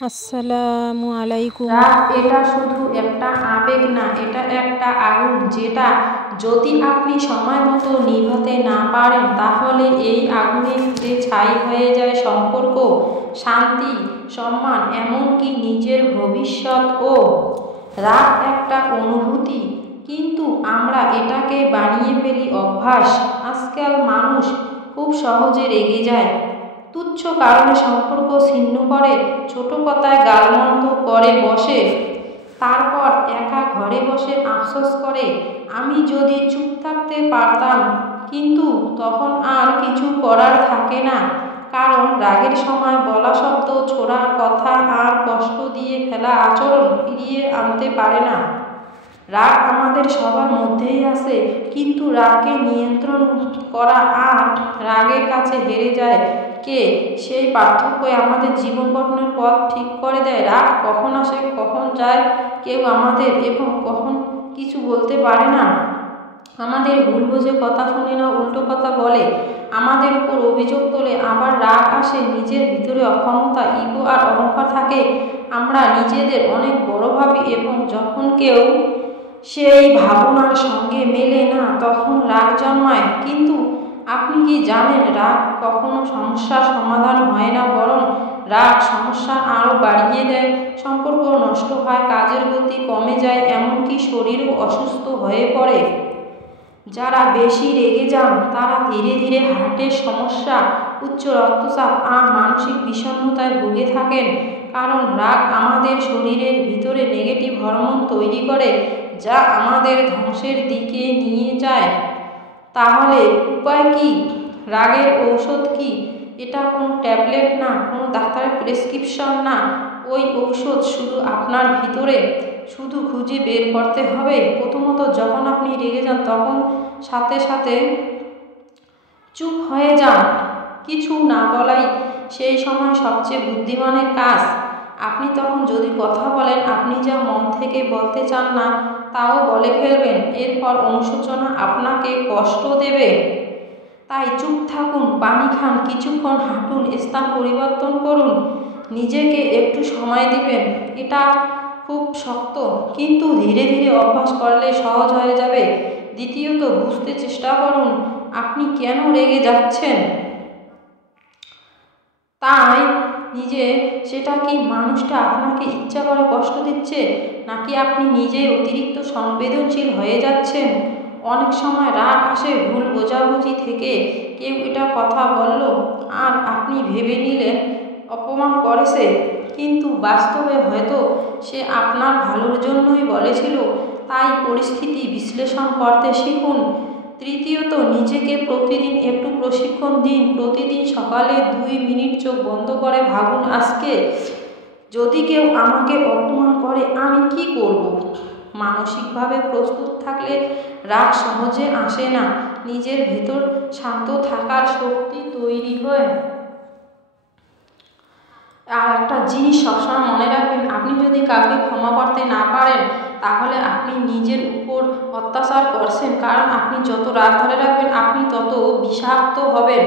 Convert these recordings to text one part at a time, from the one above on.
আসসালামু আলাইকুম। রাগ এটা শুধু একটা আবেগ না, এটা একটা আগুন, যেটা যদি আপনি সময় মতো নিভাতে না পারেন তাহলে এই আগুনে পুড়ে ছাই হয়ে যায় সম্পর্ক, শান্তি, সম্মান, এমনকি নিজের ভবিষ্যৎও। রাগ একটা অনুভূতি, কিন্তু আমরা এটাকে বানিয়ে ফেলি অভ্যাস। আজকাল মানুষ খুব সহজে রেগে যায়, তুচ্ছ কারণে সম্পর্ক ছিন্ন করে, ছোট কথায় গালমন্দ করে বসে, তারপর একা ঘরে বসে আফসোস করে আমি যদি চুপ থাকতে পারতাম। কিন্তু তখন আর কিছু করার থাকে না, কারণ রাগের সময় বলা শব্দ, ছোড়া কথা আর কষ্ট দিয়ে ফেলা আচরণ ফিরিয়ে আনতে পারে না। রাগ আমাদের সবার মধ্যেই আছে, কিন্তু রাগকে নিয়ন্ত্রণ করা আর রাগের কাছে হেরে যায় কে, সেই পার্থক্যই আমাদের জীবন গঠনের পথ ঠিক করে দেয়। রাগ কখন আসে, কখন যায়, কেউ আমাদের এবং কখন কিছু বলতে পারে না। আমাদের ভুল বুঝে কথা শুনে না, উল্টো কথা বলে, আমাদের উপর অভিযোগ তোলে। আবার রাগ আসে নিজের ভিতরে অক্ষমতা, ইগো আর অহংকার থাকে, আমরা নিজেদের অনেক বড় ভাবি, এবং যখন কেউ সেই ভাবনার সঙ্গে মেলে না তখন রাগ জন্মায়। কিন্তু আপনি কি জানেন, রাগ কখনো সমস্যার সমাধান হয় না, বরং রাগ সমস্যা আরও বাড়িয়ে দেয়। সম্পর্ক নষ্ট হয়, কাজের গতি কমে যায়, এমনকি শরীরও অসুস্থ হয়ে পড়ে। যারা বেশি রেগে যান তারা ধীরে ধীরে হার্টের সমস্যা, উচ্চ রক্তচাপ আর মানসিক বিষণ্ণতায় ভুগে থাকেন, কারণ রাগ আমাদের শরীরের ভিতরে নেগেটিভ হরমোন তৈরি করে, যা আমাদের ধ্বংসের দিকে নিয়ে যায়। তাহলে উপায় কি? রাগের ঔষধ কি? এটা কোনো ট্যাবলেট না, কোনো ডাক্তারের প্রেসক্রিপশন না। ওই ঔষধ শুধু আপনার ভিতরে, শুধু খুঁজে বের করতে হবে। প্রথমত, যখন আপনি রেগে যান তখন সাথে সাথে চুপ হয়ে যান, কিছু না বলাই সেই সময় সবচেয়ে বুদ্ধিমানের কাজ। আপনি তখন যদি কথা বলেন, আপনি যা মন থেকে বলতে চান না তাও বলে ফেলবেন, এরপর অনুশোচনা আপনাকে কষ্ট দেবে। তাই চুপ থাকুন, পানি খান, কিছুক্ষণ হাঁটুন, স্থান পরিবর্তন করুন, নিজেকে একটু সময় দিবেন। এটা খুব শক্ত, কিন্তু ধীরে ধীরে অভ্যাস করলে সহজ হয়ে যাবে। দ্বিতীয়ত, বুঝতে চেষ্টা করুন আপনি কেন রেগে যাচ্ছেন। তাই নিজে, সেটা কি মানুষটা আপনাকে ইচ্ছা করে কষ্ট দিচ্ছে, নাকি আপনি নিজে অতিরিক্ত সংবেদনশীল হয়ে যাচ্ছেন। অনেক সময় রাগ আসে ভুল বোঝাবুঝি থেকে, কেউ এটা কথা বলল আর আপনি ভেবে নিলেন অপমান করেছে, কিন্তু বাস্তবে হয়তো সে আপনার ভালোর জন্যই বলেছিল। তাই পরিস্থিতি বিশ্লেষণ করতে শিখুন। তৃতীয়ত, নিজেকে প্রতিদিন একটু প্রশিক্ষণ দিন। প্রতিদিন সকালে 2 মিনিট চোখ বন্ধ করে ভাবুন, আজকে যদি কেউ আমাকে অপমান করে আমি কি করব। মানসিকভাবে প্রস্তুত থাকলে রাগ সহজে আসে না, নিজের ভেতর শান্ত থাকার শক্তি তৈরি হয়। আর একটা জিনিস সবসময় মনে রাখবেন, আপনি যদি কাউকে ক্ষমা করতে না পারেন তাহলে আপনি নিজের উপর অত্যাচার করছেন, কারণ আপনি যত রাগ ধরে রাখবেন আপনি তত বিষাক্ত হবেন।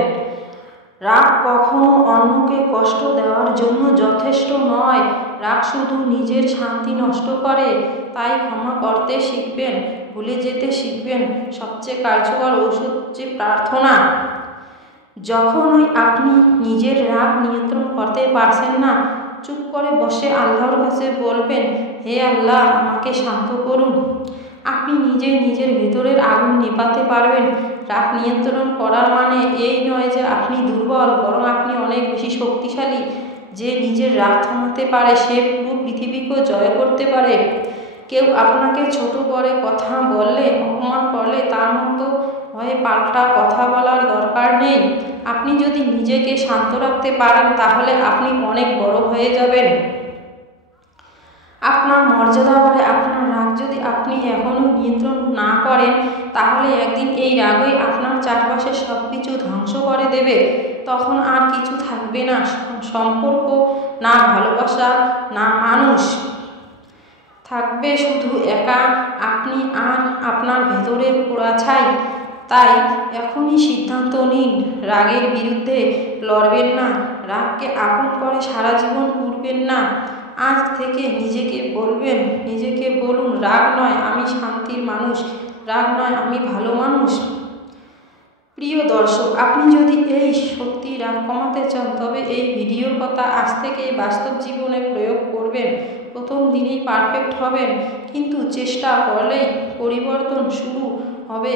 রাগ কখনো অন্যকে কষ্ট দেওয়ার জন্য যথেষ্ট নয়, রাগ শুধু নিজের শান্তি নষ্ট করে। তাই ক্ষমা করতে শিখবেন, ভুলে যেতে শিখবেন। সবচেয়ে কার্যকর ঔষধ যে প্রার্থনা। যখনই আপনি নিজের রাগ নিয়ন্ত্রণ করতে পারছেন না, চুপ করে বসে আল্লাহর কাছে বলবেন, হে আল্লাহ, আমাকে শান্ত করুন। আপনি নিজেই নিজের ভেতরের আগুন নেভাতে পারবেন। রাগ নিয়ন্ত্রণ করার মানে এই নয় যে আপনি দুর্বল, বরং আপনি অনেক বেশি শক্তিশালী। যে নিজের রাগ থামাতে পারে সে পুরো পৃথিবীকেও জয় করতে পারে। কেউ আপনাকে ছোট করে কথা বললে, অপমান করলে তার মতো হয়ে পাল্টা কথা বলার দরকার নেই। আপনি যদি নিজেকে শান্ত রাখতে পারেন তাহলে আপনি অনেক বড় হয়ে যাবেন। আপনার মর্যাদা বাড়ে। আপনার রাগ যদি আপনি এখনও নিয়ন্ত্রণ না করেন তাহলে একদিন এই রাগই আপনার চারপাশে সব কিছু ধ্বংস করে দেবে। তখন আর কিছু থাকবে না, সম্পর্ক না, ভালোবাসা না, মানুষ। থাকবে শুধু একা আপনি আর আপনার ভেতরের পোড়া ছাই। তাই এখনই সিদ্ধান্ত নিন, রাগের বিরুদ্ধে লড়বেন না, রাগকে আপন করে সারা জীবন উড়বেন না। আজ থেকে নিজেকে বলুন, রাগ নয় আমি শান্তির মানুষ, রাগ নয় আমি ভালো মানুষ। প্রিয় দর্শক, আপনি যদি এই সত্যি রাগ কমাতে চান তবে এই ভিডিওর কথা আজ থেকেই বাস্তব জীবনে প্রয়োগ করবেন। প্রথম দিনেই পারফেক্ট হবেন, কিন্তু চেষ্টা করলেই পরিবর্তন শুরু হবে।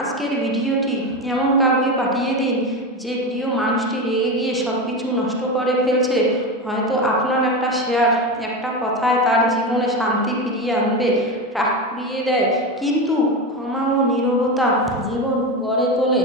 আজকের ভিডিওটি এমন কাউকে পাঠিয়ে দিন যে প্রিয় মানুষটি রেগে গিয়ে সব কিছু নষ্ট করে ফেলছে। হয়তো আপনার একটা শেয়ার, একটা কথায় তার জীবনে শান্তি ফিরিয়ে আনবে। রাগ পুড়িয়ে দেয়, কিন্তু ক্ষমা ও নীরবতা জীবন গড়ে তোলে।